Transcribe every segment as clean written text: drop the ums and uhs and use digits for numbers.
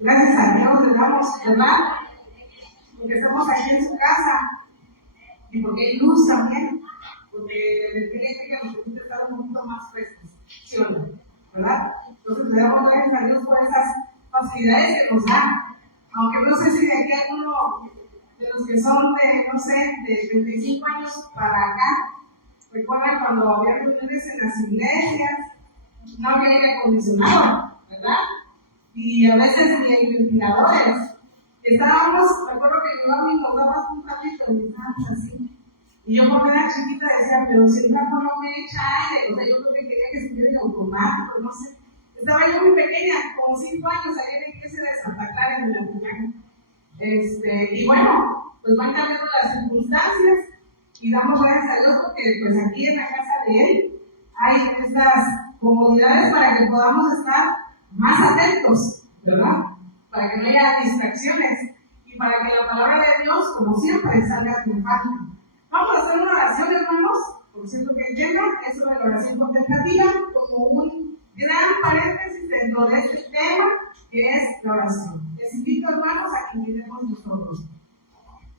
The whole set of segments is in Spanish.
Gracias a Dios le damos, ¿verdad? Porque estamos aquí en su casa y porque hay luz también, porque la energía eléctrica nos permite estar un poquito más frescos, ¿sí o no? ¿Verdad? Entonces le damos gracias a Dios por esas facilidades que nos da. Aunque no sé si de aquí alguno de los que son de, no sé, de 35 años para acá, recuerdan cuando había reuniones en las iglesias, no había aire acondicionado, ¿verdad? Y a veces ni hay ventiladores. Estábamos, recuerdo que mi mami nos daba un tapito y estábamos así. Y yo cuando era chiquita decía, pero si el campo no me echa aire, o sea, yo creo que quería que estuviera en automático, no sé. Estaba yo muy pequeña, como 5 años, ahí en la iglesia de Santa Clara, en la mañana. Y bueno, pues van cambiando las circunstancias y damos gracias a Dios porque pues aquí en la casa de Él hay estas comodidades para que podamos estar más atentos, ¿verdad? Para que no haya distracciones y para que la palabra de Dios, como siempre, salga triunfante. Vamos a hacer una oración, hermanos, por cierto que llega, es una oración contemplativa, como un gran paréntesis dentro de este tema que es la oración. Les invito, hermanos, a que miremos nosotros.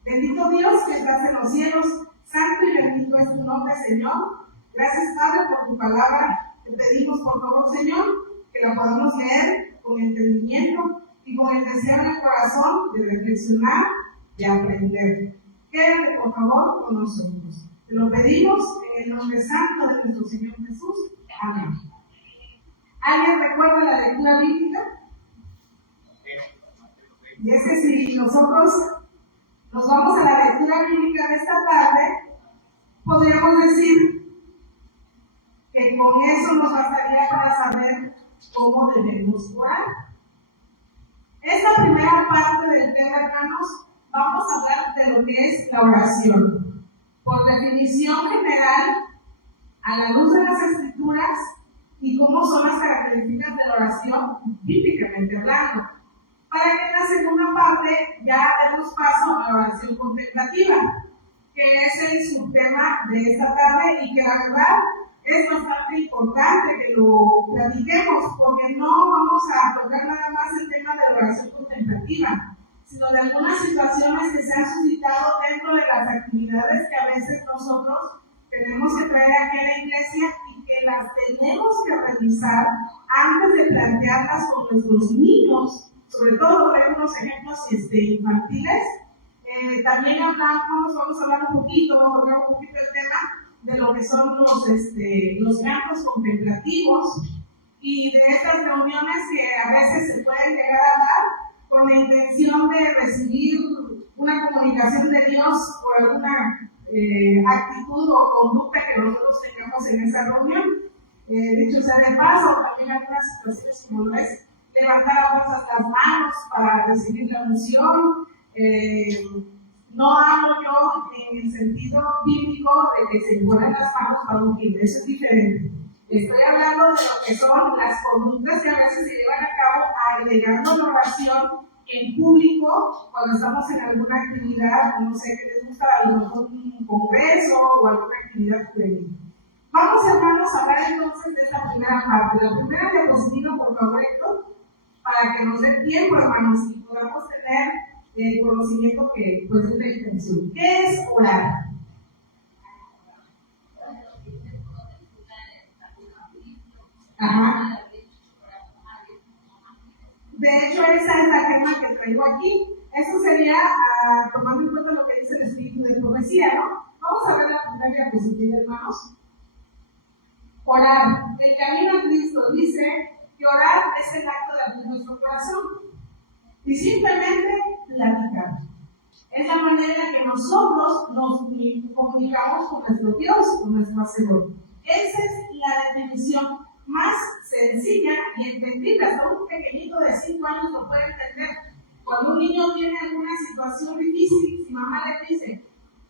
Bendito Dios que estás en los cielos, santo y bendito es tu nombre, Señor. Gracias, Padre, por tu palabra. Te pedimos, por favor, Señor, que la podamos leer con entendimiento y con el deseo en el corazón de reflexionar y aprender. Quédate, por favor, con nosotros. Te lo pedimos en el nombre santo de nuestro Señor Jesús. Amén. ¿Alguien recuerda la lectura bíblica? Y es que si nosotros nos vamos a la lectura bíblica de esta tarde, podríamos decir que con eso nos bastaría para saber cómo debemos orar. Esta primera parte del tema, hermanos, vamos a hablar de lo que es la oración. Por definición general, a la luz de las Escrituras y cómo son las características de la oración, bíblicamente hablando. Para que en la segunda parte ya demos paso a la oración contemplativa, que es el subtema de esta tarde y que la verdad es bastante importante que lo platiquemos, porque no vamos a tocar nada más el tema de la oración contemplativa, sino de algunas situaciones que se han suscitado dentro de las actividades que a veces nosotros tenemos que traer aquí a la iglesia y que las tenemos que revisar antes de plantearlas con nuestros niños, sobre todo por algunos ejemplos infantiles. También vamos a hablar un poquito del tema de lo que son los cantos contemplativos y de estas reuniones que a veces se pueden llegar a dar con la intención de recibir una comunicación de Dios por alguna actitud o conducta que nosotros tengamos en esa reunión. Dicho sea de paso, también algunas situaciones como lo es levantar a fuerzas las manos para recibir la unción. No hablo yo en el sentido bíblico de que se ponen las manos para ungir, eso es diferente. Estoy hablando de lo que son las conductas que a veces se llevan a cabo agregando la oración en público cuando estamos en alguna actividad, no sé qué les gusta, a lo mejor un congreso o alguna actividad juvenil. Vamos, hermanos, a hablar entonces de esta primera parte. La primera diapositiva, por favor, Héctor, para que nos dé tiempo, hermanos, y podamos tener el conocimiento que pues es la intención. ¿Qué es orar? Ajá. De hecho, esa es la gema que traigo aquí. Eso sería tomando en cuenta lo que dice el espíritu de profecía, ¿no? Vamos a ver la primera diapositiva, hermanos. Orar. El camino a Cristo dice que orar es el acto de abrir nuestro corazón y simplemente platicar. Es la manera en que nosotros nos comunicamos con nuestro Dios, con nuestro Hacedor. Esa es la definición más sencilla y entendible. Hasta un pequeñito de 5 años lo puede entender. Cuando un niño tiene alguna situación difícil, si mamá le dice,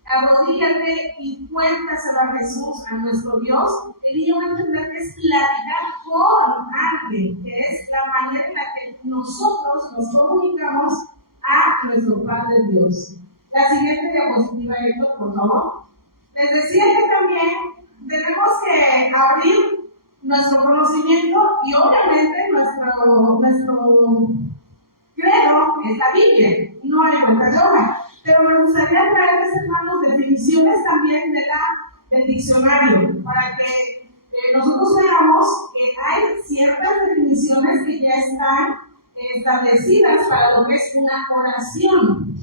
arrodíllate y cuéntaselo a Jesús, a nuestro Dios, el niño va a entender que es platicar con alguien, que es la manera en la que nosotros nos comunicamos a nuestro Padre Dios. La siguiente diapositiva, Héctor, por favor. Les decía que también tenemos que abrir nuestro conocimiento y obviamente creo es la Biblia, no hay vuelta de hoja. Pero me gustaría traerles, hermanos, definiciones también del diccionario, para que nosotros veamos que hay ciertas definiciones que ya están establecidas para lo que es una oración.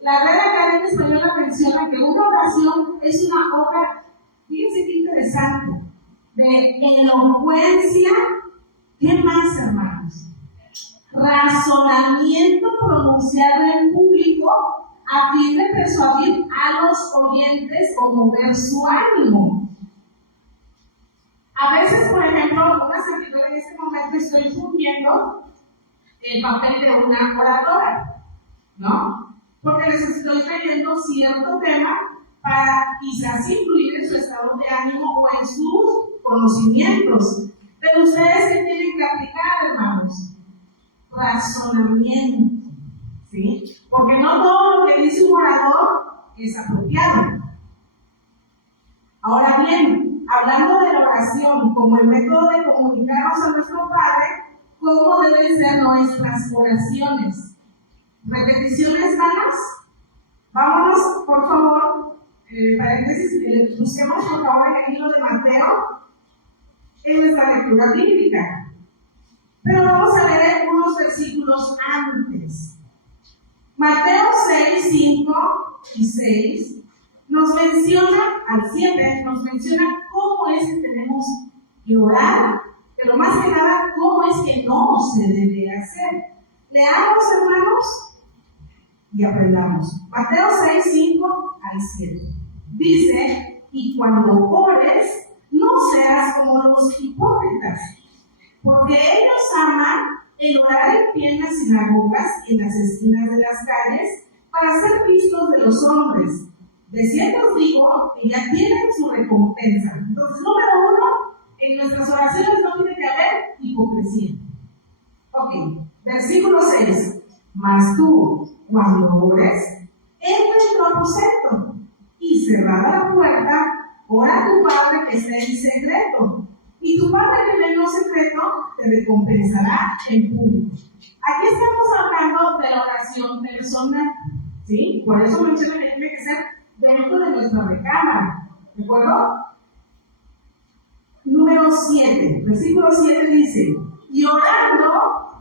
La Real Academia Española menciona que una oración es una obra, fíjense qué interesante, de elocuencia. ¿Qué más, hermanos? Razonamiento pronunciado en público a fin de persuadir a los oyentes o mover su ánimo. A veces, por ejemplo, una servidora en este momento estoy fungiendo el papel de una oradora, ¿no? Porque les estoy trayendo cierto tema para quizás influir en su estado de ánimo o en sus conocimientos. Pero ustedes, ¿qué tienen que aplicar, hermanos? Razonamiento, ¿sí? Porque no todo lo que dice un orador es apropiado. Ahora bien, hablando de la oración como el método de comunicarnos a nuestro Padre, ¿cómo deben ser nuestras oraciones? ¿Repeticiones vanas? Vámonos, por favor, paréntesis, busquemos por favor el libro de Mateo en nuestra lectura bíblica. Pero vamos a leer unos versículos antes. Mateo 6, 5 y 6 nos menciona, al 7, nos menciona cómo es que tenemos que orar, pero más que nada, cómo es que no se debe hacer. Leamos, hermanos, y aprendamos. Mateo 6, 5 al 7. Dice, y cuando ores, no seas como los hipócritas, porque ellos aman el orar en pie en las sinagogas y en las esquinas de las calles para ser vistos de los hombres. De cierto os digo que ya tienen su recompensa. Entonces, número uno, en nuestras oraciones no tiene que haber hipocresía. Ok, versículo 6. Mas tú, cuando ores, entra en tu aposento y cerrada la puerta, ora a tu Padre que está en secreto. Y tu Padre que ve en lo secreto te recompensará en público. Aquí estamos hablando de la oración personal, ¿sí? Por eso menciono que tiene que ser dentro de nuestra recámara, ¿de acuerdo? Número 7, versículo 7 dice, y orando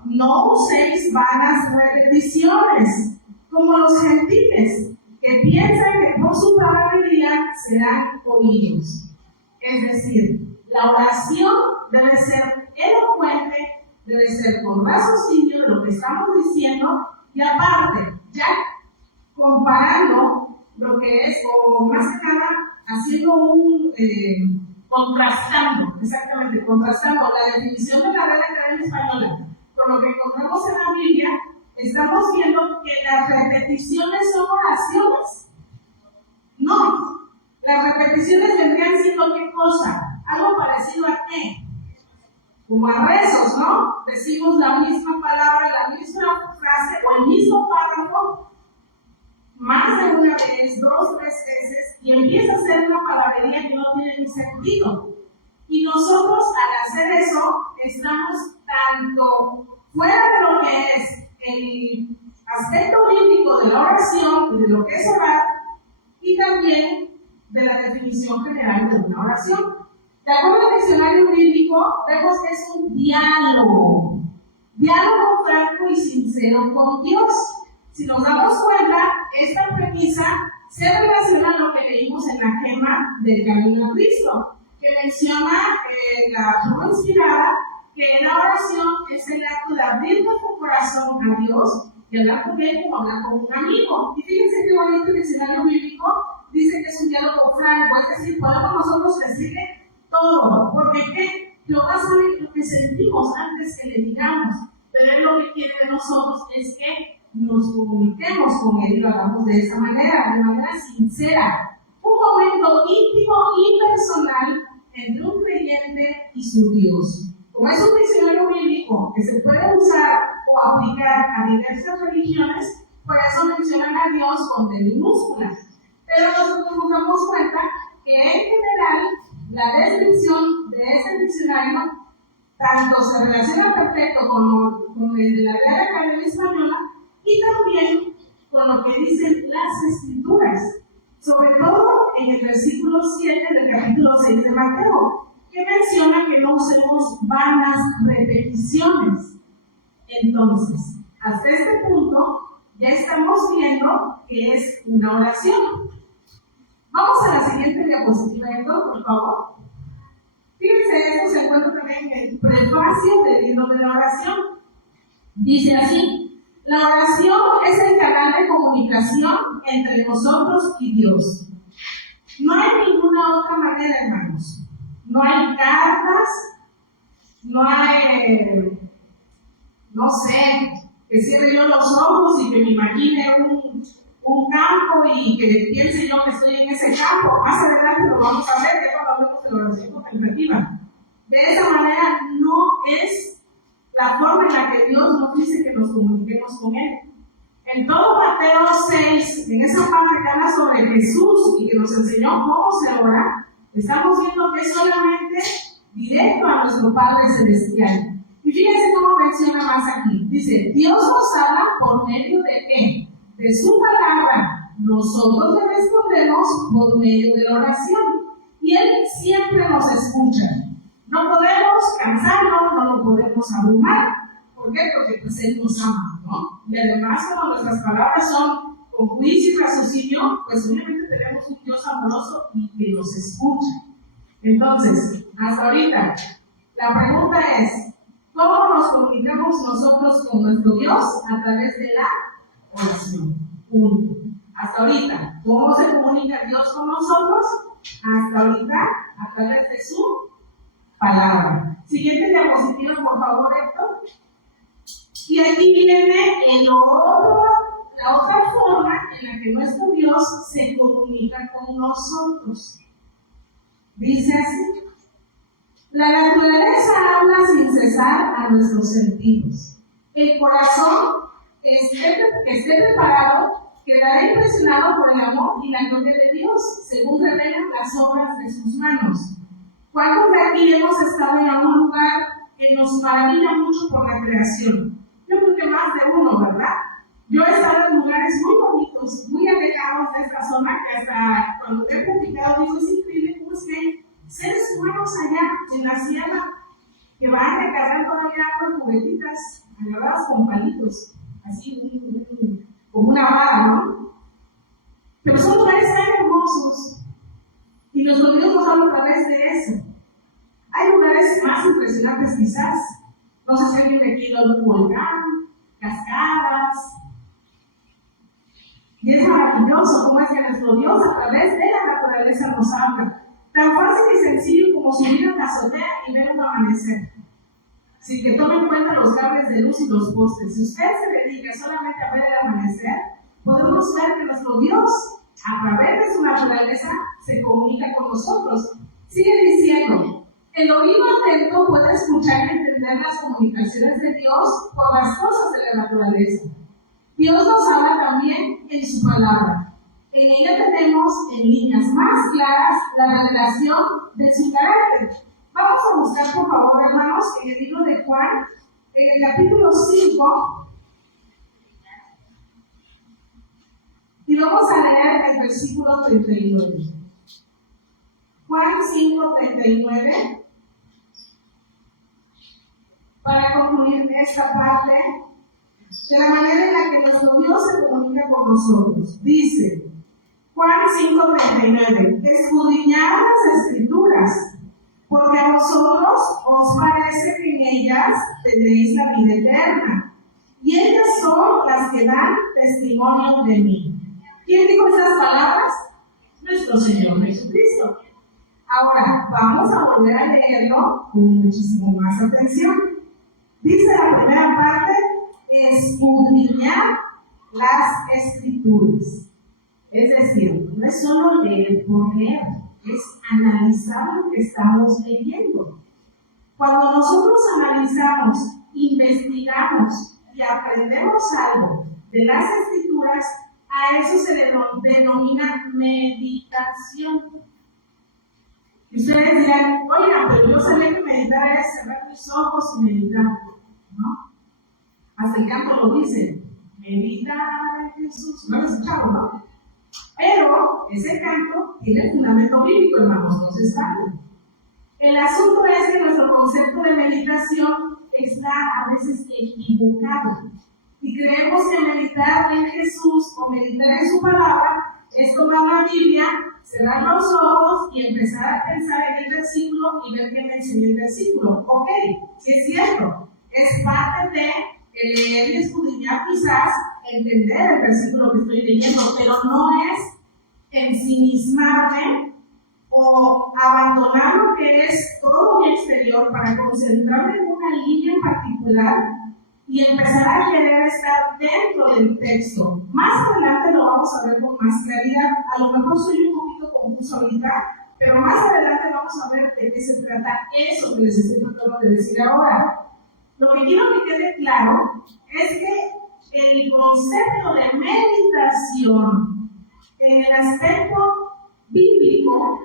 no uséis vanas repeticiones, como los gentiles, que piensan que por su palabrería serán oídos. Es decir, la oración debe ser elocuente, debe ser con raciocinio de lo que estamos diciendo, y aparte, ya comparando lo que es, o más que nada, haciendo contrastando, exactamente, contrastando la definición de la Real Academia Española con lo que encontramos en la Biblia, estamos viendo que las repeticiones son oraciones. No, las repeticiones vendrían siendo ¿qué cosa? Algo parecido a qué? Como a rezos, ¿no? Decimos la misma palabra, la misma frase o el mismo párrafo más de una vez, 2, 3 veces, y empieza a ser una palabrería que no tiene ni sentido. Y nosotros al hacer eso estamos tanto fuera de lo que es el aspecto bíblico de la oración y de lo que es orar, y también de la definición general de una oración. De acuerdo al diccionario bíblico, vemos que es un diálogo franco y sincero con Dios. Si nos damos cuenta, esta premisa se relaciona a lo que leímos en la gema del Camino a Cristo, que menciona la forma inspirada que la oración es el acto de abrir nuestro corazón a Dios y hablar con Él como hablar con un amigo. Y fíjense qué bonito el diccionario bíblico dice que es un diálogo franco, es decir, podemos nosotros decirle todo, porque Jehová sabe lo que sentimos antes que le digamos, pero Él lo que quiere de nosotros es que nos comuniquemos con Él y lo hagamos de esa manera, de manera sincera. Un momento íntimo y personal entre un creyente y su Dios. Como es un diccionario bíblico que se puede usar o aplicar a diversas religiones, por eso mencionan a Dios con D minúscula. Pero nosotros nos damos cuenta que en general la descripción de este diccionario tanto se relaciona perfecto con el de la Real Academia Española, y también con lo que dicen las Escrituras, sobre todo en el versículo 7 del capítulo 6 de Mateo, que menciona que no usemos vanas repeticiones. Entonces, hasta este punto ya estamos viendo que es una oración. Vamos a la siguiente diapositiva, por favor. Fíjense, esto se encuentra también en el prefacio del libro de la oración. Dice así: la oración es el canal de comunicación entre nosotros y Dios. No hay ninguna otra manera, hermanos. No hay cartas, no hay, no sé, que cierre yo los ojos y que me imagine un campo y que piense yo que estoy en ese campo. Más adelante lo vamos a ver, ya cuando hablamos de la oración contemplativa. De esa manera no es la forma en la que Dios nos dice que nos comuniquemos con Él. En todo Mateo 6, en esa parte que habla sobre Jesús y que nos enseñó cómo se ora, estamos viendo que es solamente directo a nuestro Padre Celestial. Y fíjense cómo menciona más aquí. Dice, Dios nos habla por medio de ¿qué? De su palabra. Nosotros le respondemos por medio de la oración. Y Él siempre nos escucha. No podemos cansarnos, no lo podemos abrumar. ¿Por qué? Porque pues Él nos ama, ¿no? Y además, cuando nuestras palabras son con juicio y raciocinio, pues obviamente tenemos un Dios amoroso y que nos escucha. Entonces, hasta ahorita, la pregunta es, ¿cómo nos comunicamos nosotros con nuestro Dios? A través de la oración. Punto. Hasta ahorita, ¿cómo se comunica Dios con nosotros? Hasta ahorita, a través de su palabra. Siguiente diapositiva, por favor, Héctor. Y aquí viene la otra forma en la que nuestro Dios se comunica con nosotros. Dice así: la naturaleza habla sin cesar a nuestros sentidos. El corazón que esté preparado quedará impresionado por el amor y la gloria de Dios, según revelan las obras de sus manos. ¿Cuántos de aquí hemos estado en algún lugar que nos maravilla mucho por la creación? Yo creo que más de uno, ¿verdad? Yo he estado en lugares muy bonitos, muy alejados de esta zona, que hasta cuando he platicado digo, es increíble cómo es que hay seres humanos allá en la sierra que van a recargar todavía con juguetitas agarradas con palitos, así como una vara, ¿no? Pero son lugares tan hermosos y nuestro Dios nos habla a través de eso. Hay lugares más impresionantes quizás. No sé si alguien de aquí lo ve, un volcán, cascadas. Y es maravilloso cómo es que nuestro Dios a través de la naturaleza nos habla. Tan fácil y sencillo como subir a la azotea y ver un amanecer. Sin que tome en cuenta los cables de luz y los postes. Si usted se dedica solamente a ver el amanecer, podemos ver que nuestro Dios, a través de su naturaleza, se comunica con nosotros. Sigue diciendo, el oído atento puede escuchar y entender las comunicaciones de Dios por las cosas de la naturaleza. Dios nos habla también en su palabra. En ella tenemos, en líneas más claras, la revelación de su carácter. Vamos a buscar, por favor, hermanos, en el libro de Juan, en el capítulo 5, y vamos a leer el versículo 39. Juan 5, 39. Para concluir esta parte, de la manera en la que nuestro Dios se comunica con nosotros. Dice, Juan 5:39, escudriñad las Escrituras, porque a vosotros os parece que en ellas tendréis la vida eterna, y ellas son las que dan testimonio de mí. ¿Quién dijo esas palabras? Nuestro Señor Jesucristo. Ahora, vamos a volver a leerlo con muchísimo más atención. Dice la primera parte, escudriñar las Escrituras. Es decir, no es solo leer por leer, es analizar lo que estamos leyendo. Cuando nosotros analizamos, investigamos y aprendemos algo de las Escrituras, a eso se le denomina meditación. Y ustedes dirán, oiga, pero yo sabía que meditar es cerrar mis ojos y meditar, ¿no? Hasta el canto lo dice, medita en Jesús. Lo han escuchado, ¿no? Pero ese canto tiene fundamento bíblico, hermanos, no se extrañen. El asunto es que nuestro concepto de meditación está a veces equivocado. Y creemos que meditar en Jesús o meditar en su palabra es tomar la Biblia, cerrar los ojos y empezar a pensar en el versículo y ver qué menciona el versículo. Ok, sí es cierto, es parte de leer y escudriñar, quizás entender el versículo que estoy leyendo, pero no es ensimismarme o abandonar lo que es todo mi exterior para concentrarme en una línea en particular y empezar a querer estar dentro del texto. Más adelante lo vamos a ver con más claridad. A lo mejor soy un poquito confuso ahorita, pero más adelante vamos a ver de qué se trata eso que les estoy tratando de decir ahora. Lo que quiero que quede claro es que el concepto de meditación en el aspecto bíblico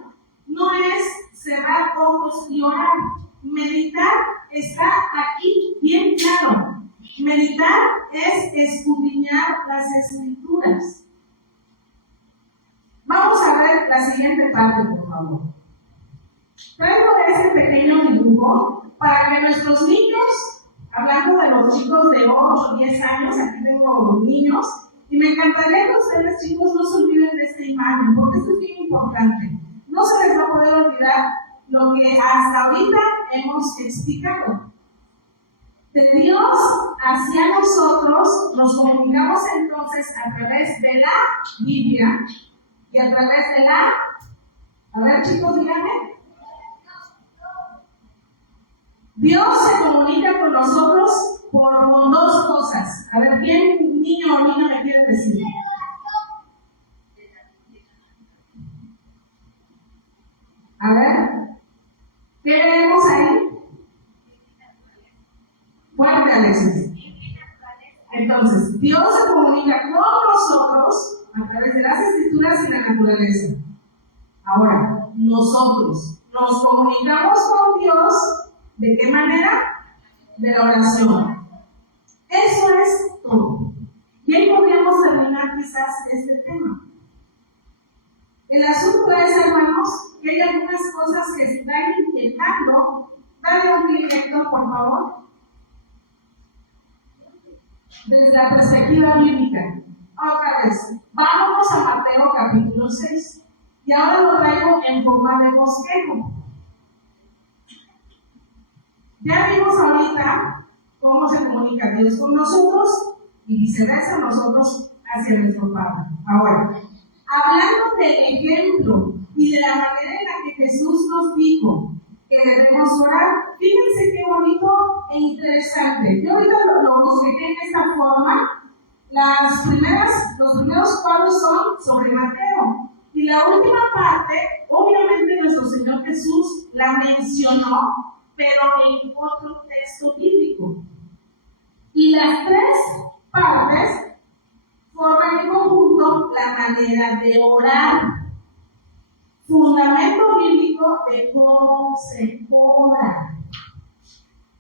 no es cerrar ojos y orar. Meditar está aquí bien claro. Meditar es escudriñar las Escrituras. Vamos a ver la siguiente parte, por favor. Traigo este pequeño dibujo para que nuestros niños, hablando de los chicos de 8 o 10 años, aquí tengo niños, y me encantaría que ustedes, chicos, no se olviden de esta imagen, porque esto es bien importante. No se les va a poder olvidar lo que hasta ahorita hemos explicado. De Dios hacia nosotros nos comunicamos entonces a través de la Biblia y a través de la... A ver, chicos, díganme. Dios se comunica con nosotros con dos cosas. A ver, ¿quién niño o niña me quiere decir? A ver, ¿qué leemos ahí? Fuerte, Alexis. Entonces, Dios se comunica con nosotros a través de las Escrituras y la naturaleza. Ahora, nosotros nos comunicamos con Dios, ¿de qué manera? De la oración. Eso es todo. Y ahí podríamos terminar quizás este tema. El asunto es, hermanos, que hay algunas cosas que se están inquietando. Dale un clic, Héctor, por favor. Desde la perspectiva bíblica. Otra vez, vámonos a Mateo capítulo 6. Y ahora lo traigo en forma de bosquejo. Ya vimos ahorita cómo se comunica Dios con nosotros y viceversa nosotros hacia nuestro Padre. Ahora, hablando del ejemplo y de la manera en la que Jesús nos dijo que debemos orar, fíjense qué bonito e interesante. Yo ahorita lo bosquejé en esta forma. Los primeros cuadros son sobre Mateo. Y la última parte, obviamente nuestro Señor Jesús la mencionó, pero en otro texto bíblico. Y las tres partes forman en conjunto la manera de orar. Fundamento bíblico de cómo se ora.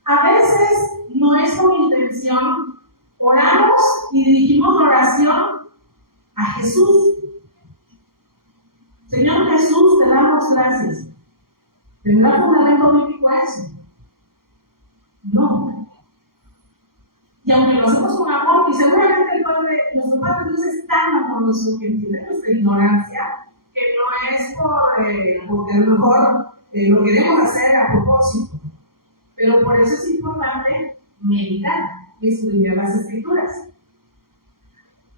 A veces no es con intención, oramos y dirigimos la oración a Jesús. Señor Jesús, te damos gracias. ¿Tendrá fundamento bíblico eso? No. Y aunque lo hacemos con amor, y seguramente nuestro Padre Dios es tan amoroso que entiende nuestra ignorancia, que no es porque a lo mejor lo queremos hacer a propósito. Pero por eso es importante meditar y estudiar las Escrituras.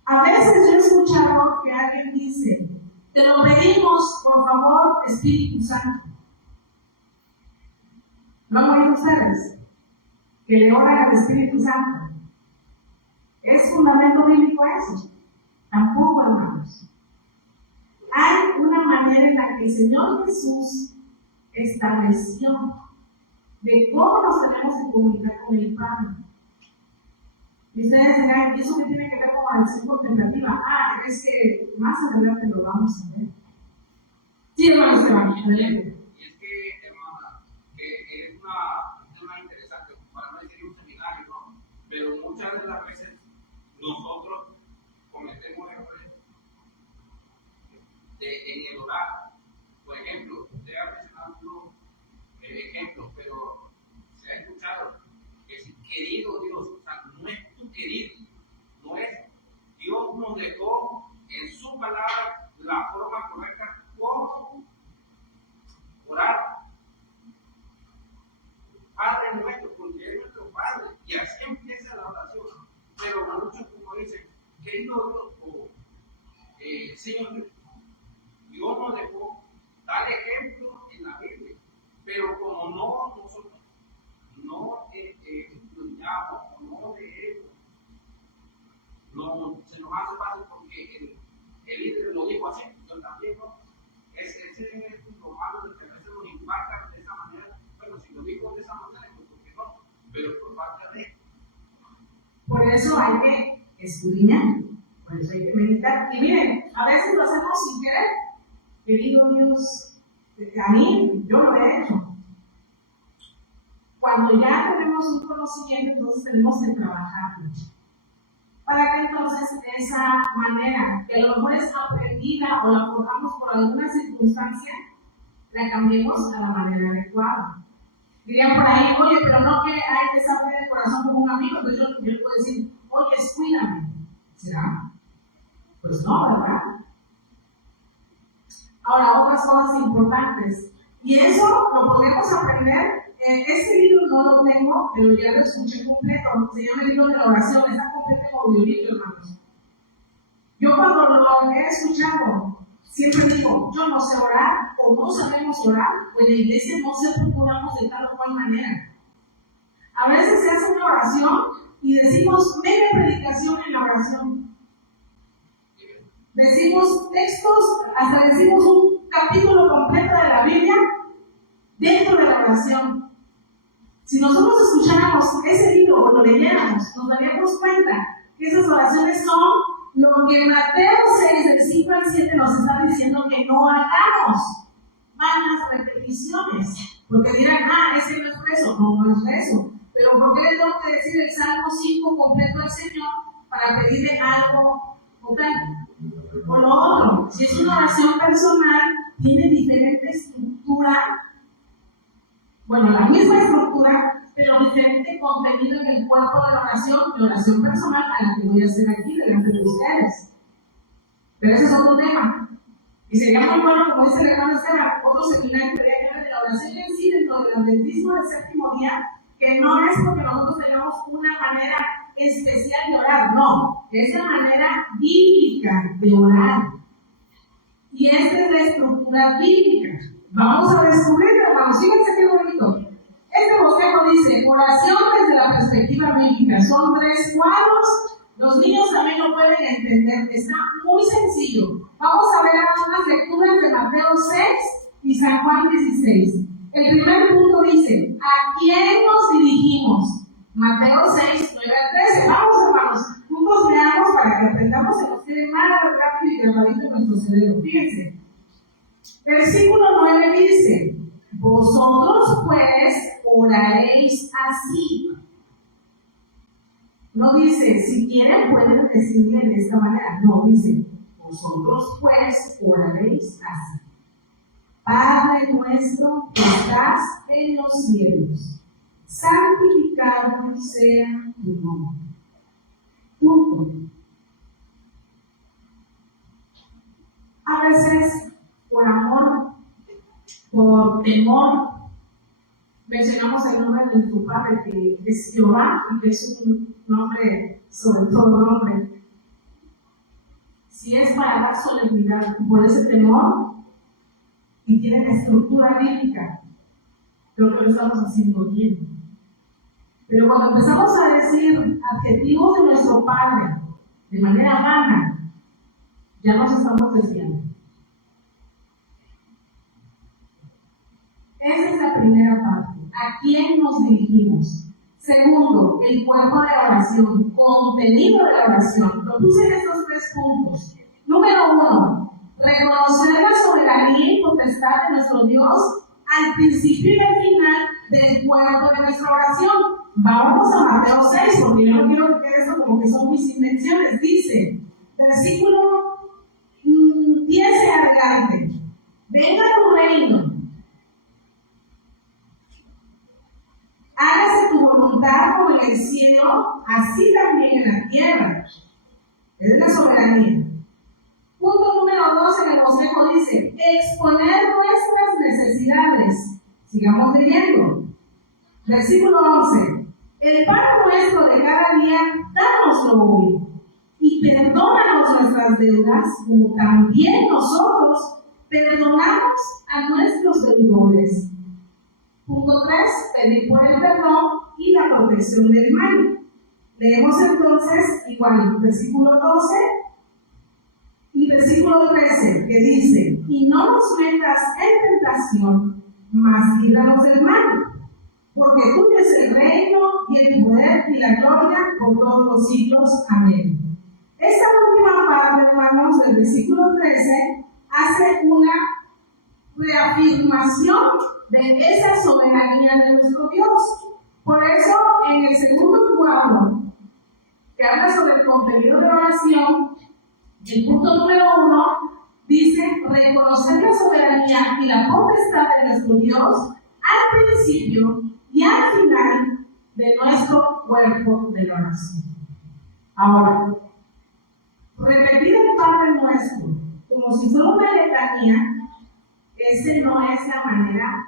A veces yo he escuchado que alguien dice: te lo pedimos, por favor, Espíritu Santo. ¿Lo han oído ustedes? Que le oran al Espíritu Santo. ¿Es fundamento bíblico eso? Tampoco, hermanos. Hay una manera en la que el Señor Jesús estableció de cómo nos tenemos que comunicar con el Padre. Y ustedes dirán, ¿y eso que tiene que ver con la acción contemplativa? Es que más adelante lo vamos a ver. Sí, hermano Esteban, adelante. Y es que, hermana, que es un tema interesante, para no decir un seminario, ¿no? Pero muchas de las veces nosotros cometemos errores en el orar. Por ejemplo, usted ha mencionado unos ejemplos, pero se ha escuchado que es querido Dios, o sea, no es tu querido, no es Dios nos dejó en su palabra la forma correcta como orar. Padre nuestro, porque es nuestro Padre, y así empieza la oración. Pero muchos, como dicen, querido Dios, o Señor, Dios nos dejó dar ejemplo en la Biblia, pero como nosotros no estudiamos, no leemos, se nos hace fácil porque el líder lo dijo así, yo también no. Ese es lo malo de que a veces nos impacta de esa manera. Bueno, si lo dijo de esa manera, pues porque no, pero por falta de. Por eso hay que escudriñar, por eso hay que meditar. Y miren, a veces lo hacemos sin querer. Querido Dios, a mí, yo lo he hecho. Cuando ya tenemos un conocimiento, entonces tenemos que trabajar mucho. Para que entonces esa manera, que a lo mejor es aprendida o la forjamos por alguna circunstancia, la cambiemos a la manera adecuada. Dirían por ahí, oye, pero no que hay que saber de corazón como un amigo, entonces yo le puedo decir, oye, cuídame. ¿Será? Pues no, ¿verdad? Ahora, otras cosas importantes. Y eso lo podemos aprender. Este libro no lo tengo, pero ya lo escuché completo. Se llama el libro de la oración. Está completo como audiolibro, hermanos. Yo cuando lo he escuchado, siempre digo, yo no sé orar, o no sabemos orar, o en la iglesia no sé por qué oramos de tal o cual manera. A veces se hace una oración y decimos media predicación en la oración. Decimos textos, hasta decimos un capítulo completo de la Biblia dentro de la oración. Si nosotros escucháramos ese libro o lo leyéramos, nos daríamos cuenta que esas oraciones son lo que Mateo 6, del 5 al 7 nos está diciendo que no hagamos. Vanas repeticiones. Porque dirán, ese no es eso. No es eso. Pero ¿por qué le tengo que decir el Salmo 5 completo al Señor para pedirle algo o tal? O lo otro, si es una oración personal, tiene diferente estructura. Bueno, la misma estructura, pero diferente contenido en el cuerpo de la oración, mi oración personal a la que voy a hacer aquí delante de ustedes. Pero ese es otro tema. Y sería muy bueno, como dice el hermano Esteban, otro seminario que había de la oración en sí dentro del adventismo del séptimo día, que no es porque nosotros tengamos una manera especial de orar, no, es la manera bíblica de orar. Y esta es la estructura bíblica. Vamos a descubrirlo, hermanos. Fíjense qué bonito. Este bosquejo dice, oración desde la perspectiva bíblica. Son 3 cuadros. Los niños también lo pueden entender. Está muy sencillo. Vamos a ver algunas lecturas de Mateo 6 y San Juan 16. El primer punto dice, ¿a quién nos dirigimos? Mateo 6, 9 al 13. Vamos, hermanos, juntos leamos para que aprendamos y nos quede más rápido y grabadito en nuestro cerebro. Fíjense. Versículo 9 dice, vosotros pues oraréis así. No dice, si quieren pueden decirle de esta manera. No, dice, vosotros pues oraréis así. Padre nuestro que estás en los cielos, santificado sea tu nombre. Punto. A veces, por amor, por temor, mencionamos el nombre de nuestro Padre, que es Jehová, y que es un nombre sobre todo nombre. Si es para dar solemnidad por ese temor, y tiene la estructura bíblica, creo que lo estamos haciendo bien. Pero cuando empezamos a decir adjetivos de nuestro Padre de manera vana, ya nos estamos desviando. Esa es la primera parte. ¿A quién nos dirigimos? Segundo, el cuerpo de la oración, contenido de la oración. Lo puse en estos 3 puntos. Número 1, reconocer la soberanía y potestad de nuestro Dios al principio y al final del cuerpo de nuestra oración. Vamos a Mateo 6, porque yo no quiero que quede esto como que son mis invenciones. Dice, versículo 10 en adelante: venga tu reino, hágase tu voluntad como en el cielo, así también en la tierra. Es la soberanía. Punto número 2 en el consejo dice, exponer nuestras necesidades. Sigamos leyendo. Versículo 11. El pan nuestro de cada día, dánoslo hoy. Y perdónanos nuestras deudas, como también nosotros perdonamos a nuestros deudores. Punto 3. Pedir por el perdón y la protección del mal. Leemos entonces igual versículo 12 y versículo 13, que dice, y no nos metas en tentación, mas líbranos del mal, porque tuyo es el reino y el poder y la gloria por todos los siglos. Amén. Esta última parte, hermanos, del versículo 13, hace una reafirmación de esa soberanía de nuestro Dios. Por eso, en el segundo cuadro, que habla sobre el contenido de la oración, el punto número 1 dice, reconocer la soberanía y la potestad de nuestro Dios al principio y al final de nuestro cuerpo de la oración. Ahora, repetir el Padre Nuestro como si fuera una letanía, esa no es la manera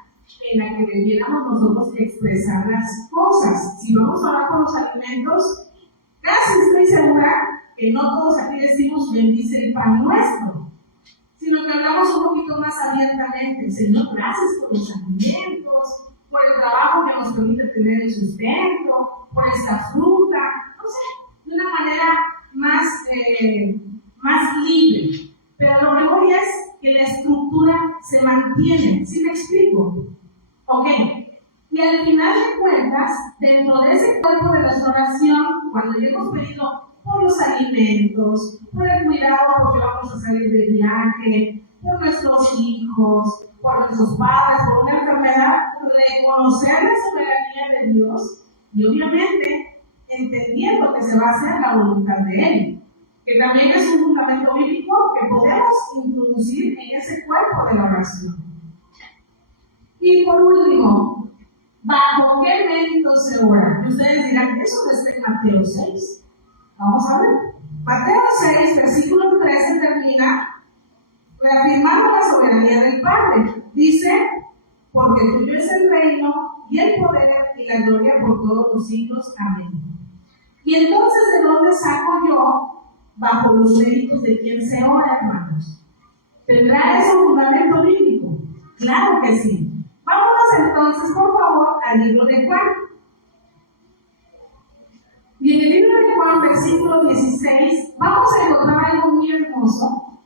en la que debiéramos nosotros expresar las cosas. Si vamos a hablar con los alimentos, casi estoy segura que no todos aquí decimos bendice el pan nuestro, sino que hablamos un poquito más abiertamente. Señor, gracias por los alimentos, por el trabajo que nos permite tener el sustento, por esta fruta, no sé, de una manera más libre. Pero lo que voy es que la estructura se mantiene. ¿Sí me explico? Ok. Y al final de cuentas, dentro de ese cuerpo de nuestra oración, cuando ya hemos pedido por los alimentos, por el cuidado porque vamos a salir de viaje, por nuestros hijos, por nuestros padres, por una enfermedad, reconocer la soberanía de Dios y obviamente entendiendo que se va a hacer la voluntad de Él, que también es un fundamento bíblico que podemos introducir en ese cuerpo de la oración. Y por último, ¿bajo qué mérito se ora? Y ustedes dirán, eso no está en Mateo 6. Vamos a ver. Mateo 6, versículo 13 termina reafirmando la soberanía del Padre. Dice, porque tuyo es el reino y el poder y la gloria por todos los siglos. Amén. Y entonces, ¿de dónde saco yo bajo los méritos de quien se ora, hermanos? ¿Tendrá eso un fundamento bíblico? Claro que sí. Vámonos entonces, por favor, al libro de Juan. Y en el libro de Juan, versículo 16, vamos a encontrar algo muy hermoso.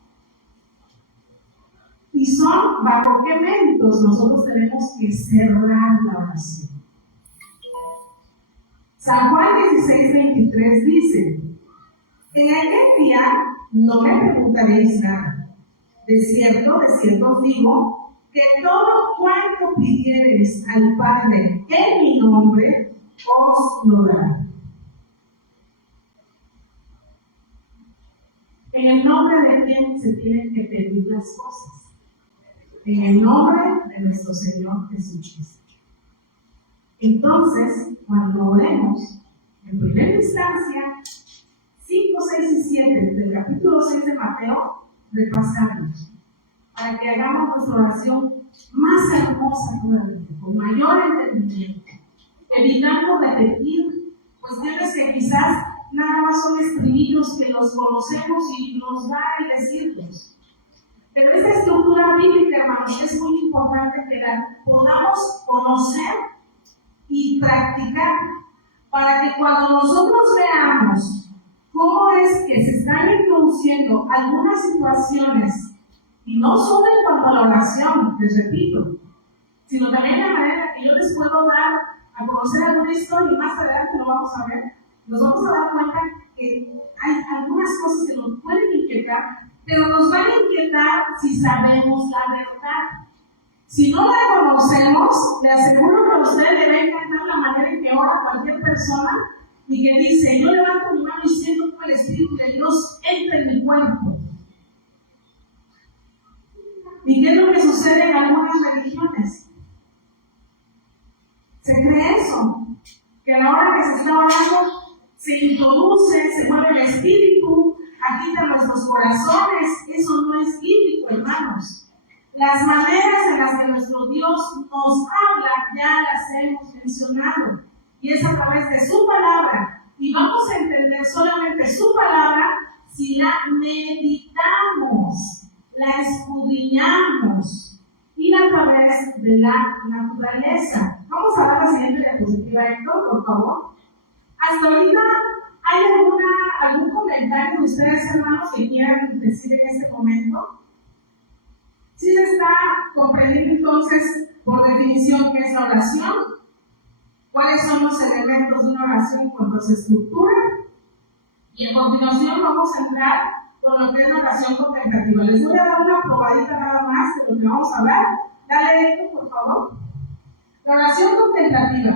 Y son bajo qué méritos nosotros tenemos que cerrar la oración. San Juan 16, 23 dice, en aquel día no me preguntaréis nada. De cierto os digo, que todo cuanto pidiereis al Padre en mi nombre, os lo dará. ¿En el nombre de quién se tienen que pedir las cosas? En el nombre de nuestro Señor Jesucristo. Entonces, cuando oremos, en primera instancia, 5, 6 y 7 del capítulo 6 de Mateo, repasarlos, para que hagamos nuestra oración más hermosa todavía, con mayor entendimiento, evitando repetir cuestiones que quizás nada más son estribillos que los conocemos y nos da el decirlos. Pero esta estructura bíblica, hermanos, es muy importante que la podamos conocer y practicar, para que cuando nosotros veamos cómo es que se están introduciendo algunas situaciones, y no solo en cuanto a la oración, les repito, sino también la manera que yo les puedo dar a conocer alguna historia, y más adelante lo vamos a ver, nos vamos a dar cuenta que hay algunas cosas que nos pueden inquietar, pero nos van a inquietar si sabemos la verdad. Si no la conocemos, le aseguro que a usted le va a encantar la manera en que ora cualquier persona y que dice, yo levanto mi mano y siento como el Espíritu de Dios entra en mi cuerpo. ¿Y qué es lo que sucede en algunas religiones? Se cree eso, que a la hora que se está orando, se introduce, se mueve el Espíritu, agita nuestros corazones. Eso no es bíblico, hermanos. Las maneras en las que nuestro Dios nos habla ya las hemos mencionado, y es a través de su palabra, y vamos a entender solamente su palabra si la meditamos, la escudriñamos, y a través de la naturaleza. Vamos a dar la siguiente diapositiva, Héctor, por favor. Hasta ahorita, ¿hay algún comentario de ustedes, hermanos, que quieran decir en este momento? ¿Sí se está comprendiendo entonces, por definición, qué es la oración? ¿Cuáles son los elementos de una oración en cuanto a su estructura? Y a continuación vamos a entrar con lo que es la oración contemplativa. Les voy a dar una probadita nada más de lo que vamos a hablar. Dale esto, por favor. La oración contemplativa.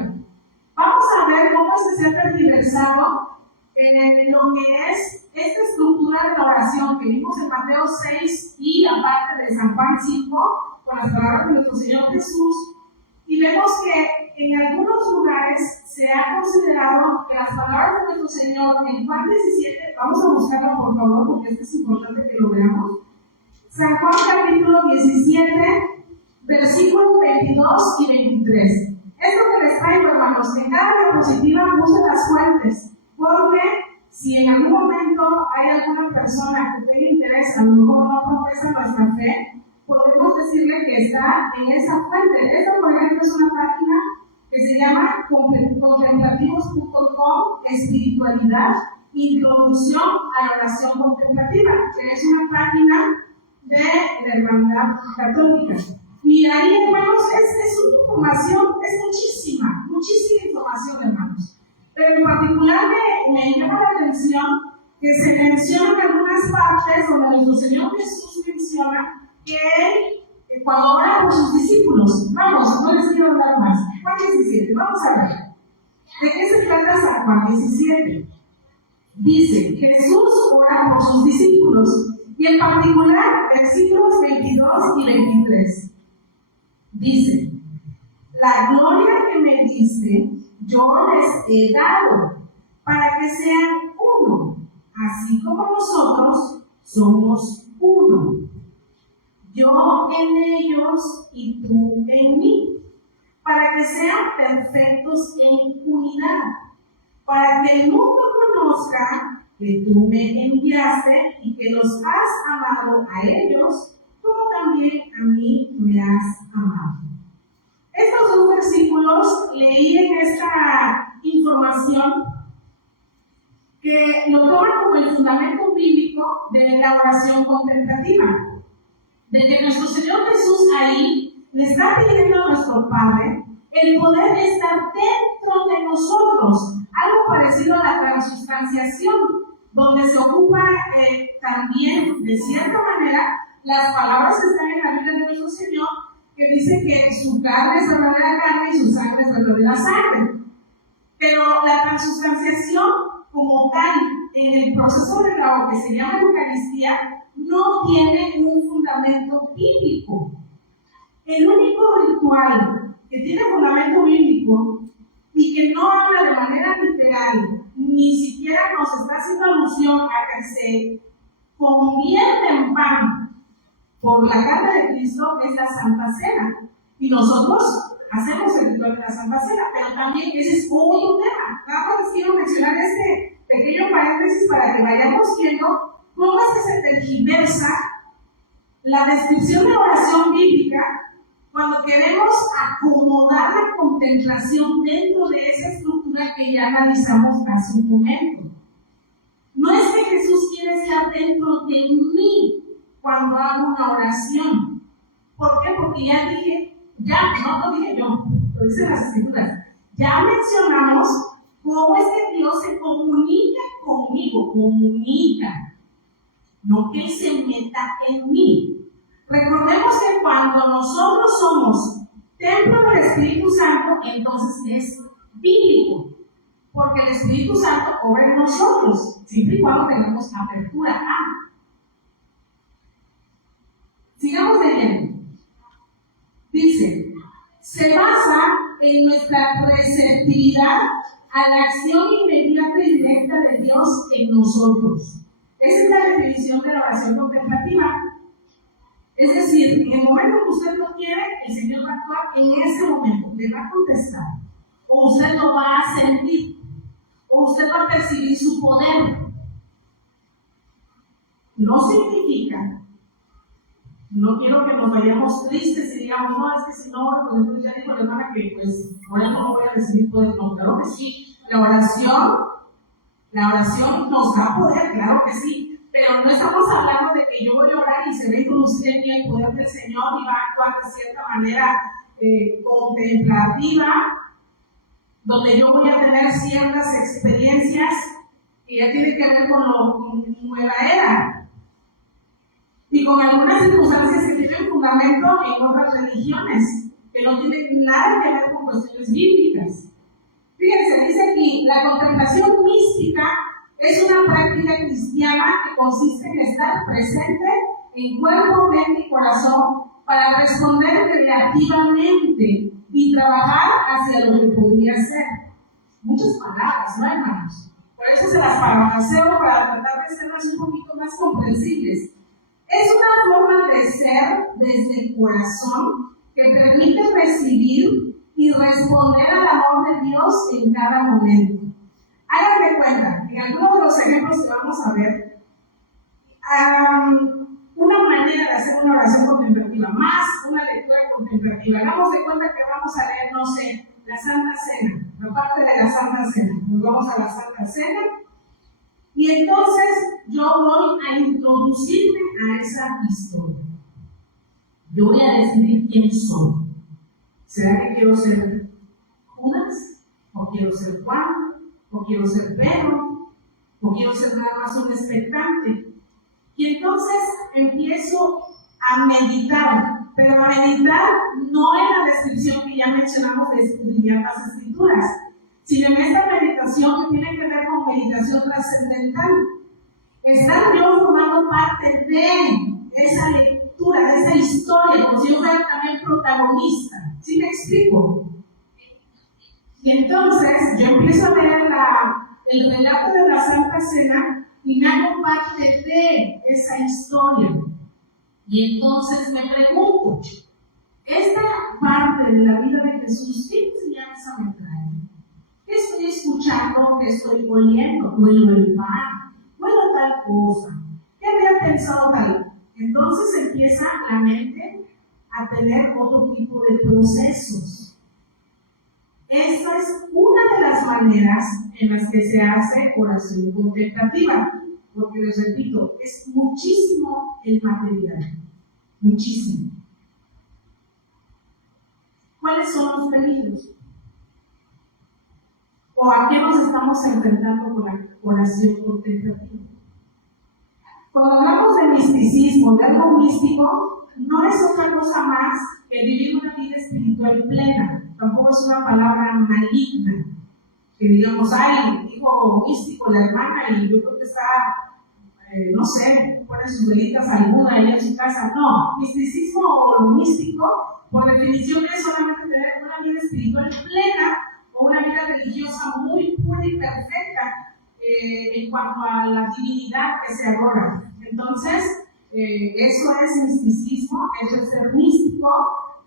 Vamos a ver cómo se ha tergiversado en lo que es esta estructura de la oración que vimos en Mateo 6 y aparte de San Juan 5 con las palabras de nuestro Señor Jesús, y vemos que en algunos lugares se ha considerado que las palabras de nuestro Señor en Juan 17, vamos a buscarlo por favor porque esto es importante que lo veamos. San Juan capítulo 17 versículos 22 y 23. Es lo que les traigo, hermanos. En cada diapositiva puse las fuentes, porque si en algún momento hay alguna persona que tenga interés, a lo mejor no profesa nuestra fe, podemos decirle que está en esa fuente. Esta, por ejemplo, es una página que se llama contemplativos.com, espiritualidad, introducción a la oración contemplativa, que es una página de la Hermandad Católica. Y ahí, hermanos, es una información, es muchísima información, hermanos. Pero en particular me llama la atención que se mencionan algunas partes donde nuestro Señor Jesús menciona que Él, cuando ora por sus discípulos, vamos, no les quiero hablar más. Juan 17, vamos a ver. ¿De qué se trata San Juan 17? Dice, Jesús ora por sus discípulos, y en particular, versículos 22 y 23. Dice, la gloria que me diste, yo les he dado, para que sean uno, así como nosotros somos uno. Yo en ellos y tú en mí, para que sean perfectos en unidad, para que el mundo conozca que tú me enviaste y que los has amado a ellos, como también a mí me has amado. Estos dos versículos leí en esta información que lo toman como el fundamento bíblico de la oración contemplativa, de que nuestro Señor Jesús ahí le está pidiendo a nuestro Padre el poder estar dentro de nosotros, algo parecido a la transustanciación, donde se ocupa también, de cierta manera, las palabras que están en la Biblia de nuestro Señor, que dice que su carne es verdadera carne y su sangre es verdadera sangre. Pero la transustanciación como tal, en el proceso de lo que se llama Eucaristía, no tiene un fundamento bíblico. El único ritual que tiene fundamento bíblico y que no habla de manera literal, ni siquiera nos está haciendo alusión a que se convierte en pan por la carne de Cristo, es la Santa Cena. Y nosotros hacemos el ritual de la Santa Cena, pero también ese es otro tema. Nada más les quiero mencionar este pequeño paréntesis para que vayamos viendo cómo es que se tergiversa la descripción de la oración bíblica cuando queremos acomodar la contemplación dentro de esa estructura que ya analizamos hace un momento. No es que Jesús quiere estar dentro de mí cuando hago una oración. ¿Por qué? Porque ya dije, no lo dije yo, lo dicen las escrituras, ya mencionamos cómo es que Dios se comunica conmigo, no que se meta en mí. Recordemos que cuando nosotros somos templo del Espíritu Santo, entonces es bíblico, porque el Espíritu Santo obra en nosotros, siempre y cuando tengamos apertura a. Sigamos leyendo. Dice, se basa en nuestra receptividad a la acción inmediata y directa de Dios en nosotros. Esa es la definición de la oración contemplativa. Es decir, en el momento que usted lo quiere, el Señor va a actuar en ese momento, le va a contestar, o usted lo va a sentir, o usted va a percibir su poder. No significa, no quiero que nos vayamos tristes y digamos, no, es que si no, por ejemplo, ya dijo la hermana que pues por eso no voy a recibir poder. No, claro que sí, la oración nos da poder, claro que sí. Pero no estamos hablando de que yo voy a orar y se va a introducir en mí el poder del Señor y va a actuar de cierta manera contemplativa, donde yo voy a tener ciertas experiencias que ya tienen que ver con nueva era y con algunas circunstancias que tienen fundamento en otras religiones, que no tienen nada que ver con cuestiones bíblicas. Fíjense, dice aquí, la contemplación mística es una práctica cristiana que consiste en estar presente en cuerpo, mente y corazón para responder creativamente y trabajar hacia lo que podría ser. Muchas palabras, ¿no, hermanos? Por eso se las parafraseo para tratar de serlas un poquito más comprensibles. Es una forma de ser desde el corazón que permite recibir y responder al amor de Dios en cada momento. Hagan de cuenta, en algunos de los ejemplos que vamos a ver, una manera de hacer una oración contemplativa, más una lectura contemplativa. Hagamos de cuenta que vamos a leer, no sé, la Santa Cena, la parte de la Santa Cena. Nos vamos a la Santa Cena y entonces yo voy a introducirme a esa historia. Yo voy a decidir quién soy. ¿Será que quiero ser Judas? ¿O quiero ser Juan? ¿O quiero ser Pedro? ¿O quiero ser nada más un expectante? Y entonces empiezo a meditar, pero a meditar no en la descripción que ya mencionamos de escudriñar las Escrituras, sino en esta meditación que tiene que ver con meditación trascendental. Estar yo formando parte de esa lectura, de esa historia, como si yo fuera también protagonista. ¿Sí me explico? Y entonces yo empiezo a leer el relato de la Santa Cena y me hago parte de esa historia. Y entonces me pregunto, esta parte de la vida de Jesús, ¿qué enseñanza me trae? ¿Qué estoy escuchando? ¿Qué estoy oliendo? ¿Huelo el pan? ¿Huelo tal cosa? ¿Qué había pensado tal? Entonces empieza la mente a tener otro tipo de procesos. Esta es una de las maneras en las que se hace oración contemplativa, porque les repito, es muchísimo el material, muchísimo. ¿Cuáles son los peligros? ¿O a qué nos estamos enfrentando con la oración contemplativa? Cuando hablamos de misticismo, de algo místico, no es otra cosa más que vivir una vida espiritual plena. Tampoco es una palabra maligna, que digamos, ay, dijo místico la hermana y yo creo que está, no sé, pone sus velitas al Buda ahí en su casa. No, misticismo o lo místico, por definición, es solamente tener una vida espiritual plena o una vida religiosa muy pura y perfecta en cuanto a la divinidad que se adora. Entonces, eso es misticismo, eso es ser místico.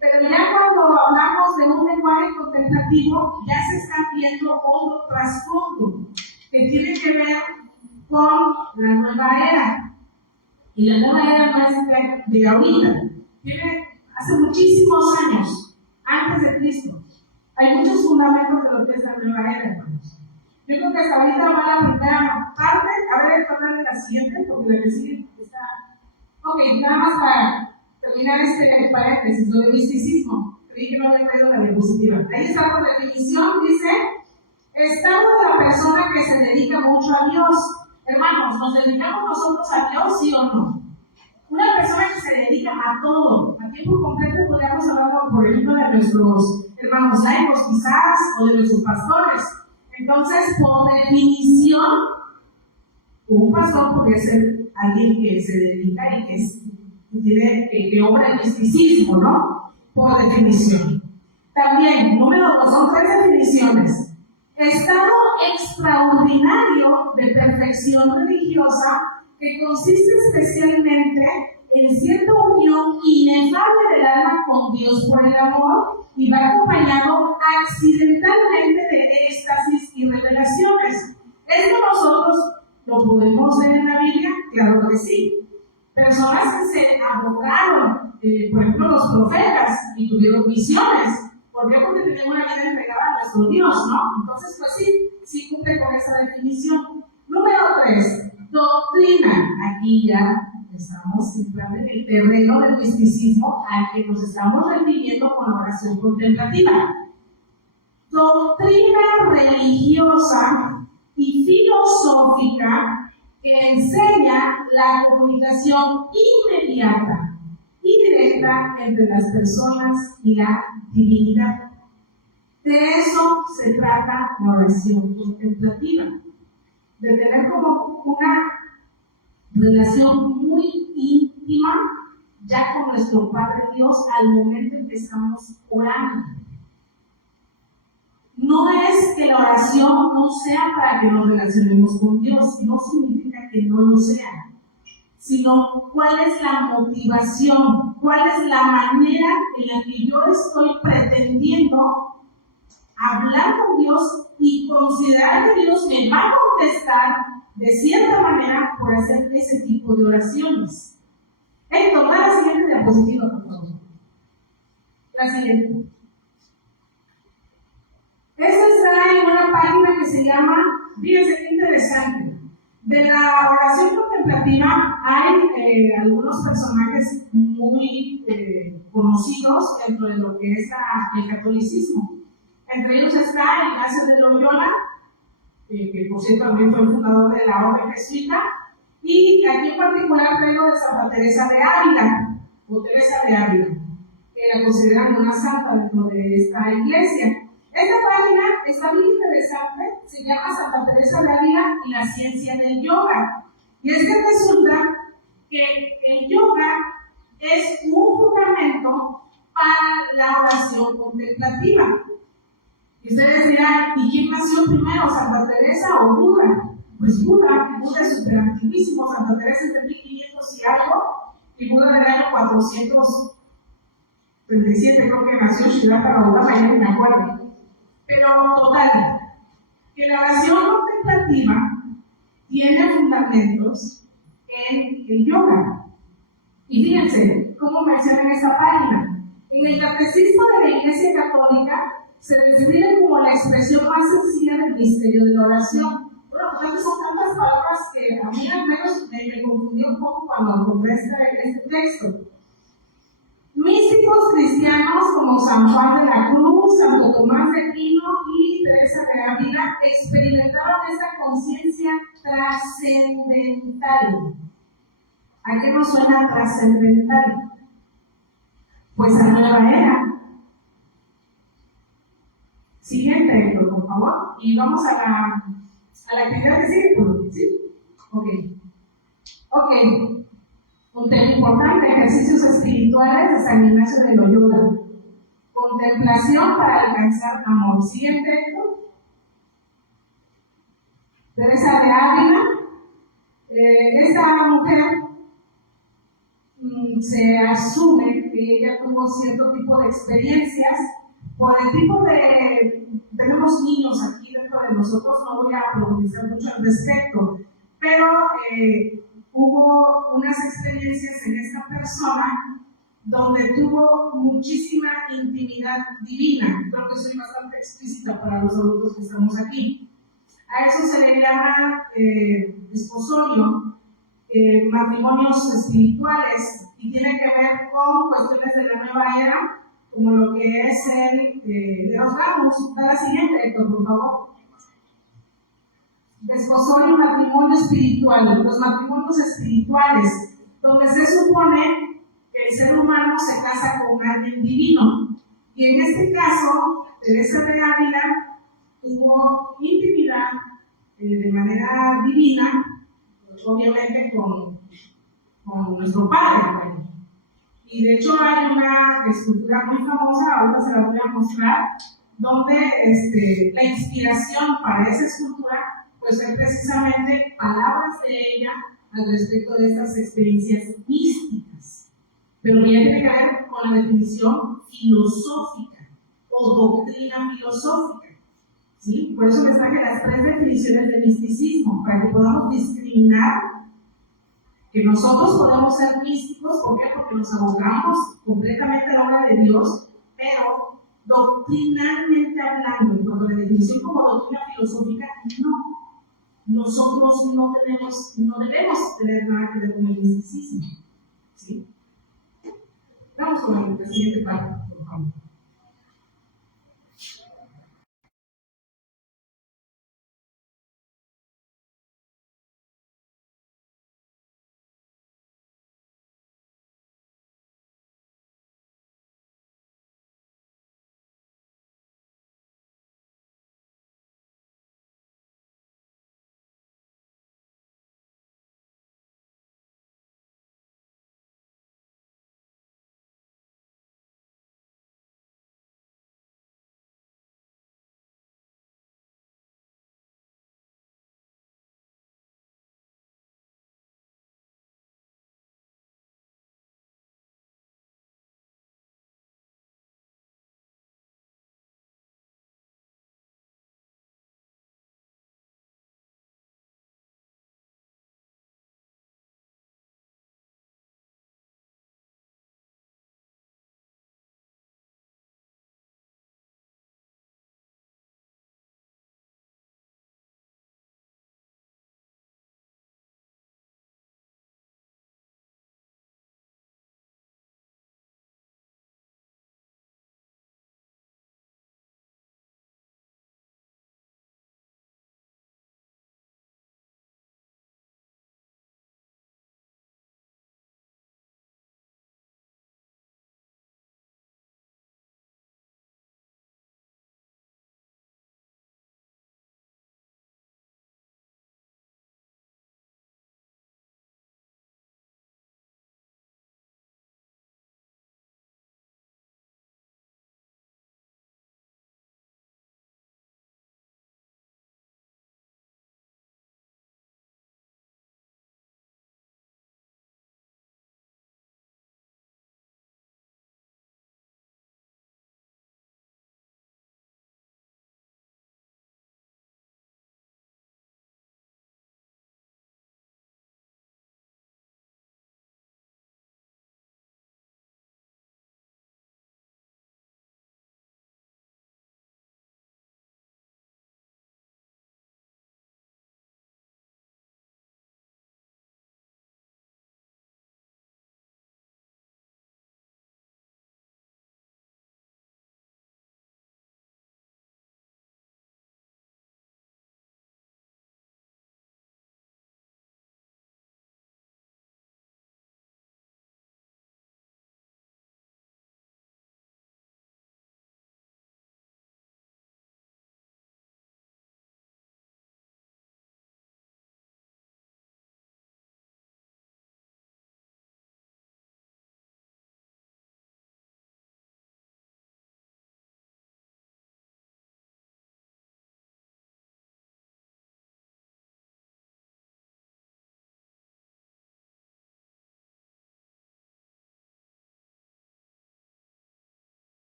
Pero ya cuando hablamos de un lenguaje contemplativo, ya se está viendo otro trasfondo que tiene que ver con la nueva era. Y la nueva era no es de ahorita, viene hace muchísimos años, antes de Cristo. Hay muchos fundamentos de lo que es la nueva era, hermanos. Yo creo que hasta ahorita va la primera parte, a ver, hablar de la siguiente, porque la que sigue está. Ok, nada más para terminar este paréntesis, lo de misticismo. Creí que no había traído la diapositiva. Ahí está la definición, dice, estado de la persona que se dedica mucho a Dios. Hermanos, ¿nos dedicamos nosotros a Dios, sí o no? Una persona que se dedica a todo, a tiempo completo, podríamos hablar, por ejemplo, de nuestros hermanos laicos, quizás, o de nuestros pastores. Entonces, por definición, un pastor podría ser alguien que se dedica y que obra el misticismo, ¿no? Por definición. También, número 2, son 3 definiciones. Estado extraordinario de perfección religiosa que consiste especialmente en cierta unión inefable del alma con Dios por el amor y va acompañado accidentalmente de éxtasis y revelaciones. ¿Esto nosotros lo podemos ver en la Biblia? Claro que sí. Personas que se abocaron, por ejemplo, los profetas y tuvieron visiones. ¿Por qué? Porque tenían una vida entregada a nuestro Dios, ¿no? Entonces, pues sí cumple con esa definición. Número 3, doctrina. Aquí ya estamos entrando en el terreno del misticismo al que nos estamos refiriendo con la oración contemplativa. Doctrina religiosa y filosófica que enseña la comunicación inmediata y directa entre las personas y la divinidad. De eso se trata la oración contemplativa, de tener como una relación muy íntima ya con nuestro Padre Dios al momento en que estamos orando. No es que la oración no sea para que nos relacionemos con Dios, no significa que no lo sea, sino cuál es la motivación, cuál es la manera en la que yo estoy pretendiendo hablar con Dios y considerar que Dios me va a contestar de cierta manera por hacer ese tipo de oraciones. Héctor, va a la siguiente diapositiva, por favor. La siguiente. Esta está en una página que se llama, fíjense qué interesante, de la oración contemplativa hay algunos personajes muy conocidos dentro de lo que es el catolicismo. Entre ellos está Ignacio de Loyola, que por cierto también fue el fundador de la orden jesuita, y aquí en particular traigo de Santa Teresa de Ávila, o Teresa de Ávila, que la consideran una santa dentro de esta iglesia. Esta página está muy interesante, se llama Santa Teresa de Ávila y la ciencia del yoga. Y es que resulta que el yoga es un fundamento para la oración contemplativa. Y ustedes dirán, ¿y quién nació primero, Santa Teresa o Buda? Pues Buda es súper antiguísimo, Santa Teresa es de 1500 y algo, y Buda del año 437, creo que nació Siddhartha Gautama, ya no me acuerdo. Pero total, que la oración contemplativa tiene fundamentos en el yoga. Y fíjense cómo mencionan esta página. En el Catecismo de la Iglesia Católica se describe como la expresión más sencilla del misterio de la oración. Bueno, pues son tantas palabras que a mí al menos me confundió un poco cuando encontré este texto. Místicos cristianos como San Juan de la Cruz, Santo Tomás de Aquino y Teresa de Ávila experimentaron esta conciencia trascendental. ¿A qué nos suena trascendental? Pues a nueva era. Siguiente, por favor. Y vamos a la actividad de círculo. ¿Sí? Ok. Un tema importante, ejercicios espirituales de San Ignacio de Loyola. Contemplación para alcanzar amor. Siguiente. Teresa de Ávila. Esta mujer se asume que ella tuvo cierto tipo de experiencias por el tipo de... Tenemos niños aquí dentro de nosotros, no voy a profundizar mucho al respecto, pero hubo unas experiencias en esta persona donde tuvo muchísima intimidad divina. Creo que soy bastante explícita para los adultos que estamos aquí. A eso se le llama desposorio, matrimonios espirituales, y tiene que ver con cuestiones de la nueva era, como lo que es el de los ramos. Da la siguiente, Héctor, por favor. Desposorio y matrimonio espiritual. Los matrimonios espirituales. donde se supone que el ser humano se casa con alguien divino. Y en este caso, Teresa de Ávila tuvo intimidad de manera divina, obviamente con nuestro Padre. Y de hecho hay una escultura muy famosa, ahora se la voy a mostrar, donde la inspiración para esa escultura pues es precisamente palabras de ella al respecto de estas experiencias místicas. Pero ya tiene que ver con la definición filosófica o doctrina filosófica. ¿Sí? Por eso les traje las 3 definiciones de misticismo, para que podamos discriminar que nosotros podemos ser místicos. ¿Por qué? Porque nos abocamos completamente a la obra de Dios, pero doctrinalmente hablando, en cuanto a la definición como doctrina filosófica, no. Nosotros no debemos tener nada que ver con el misticismo. ¿Sí? Vamos con el siguiente párrafo.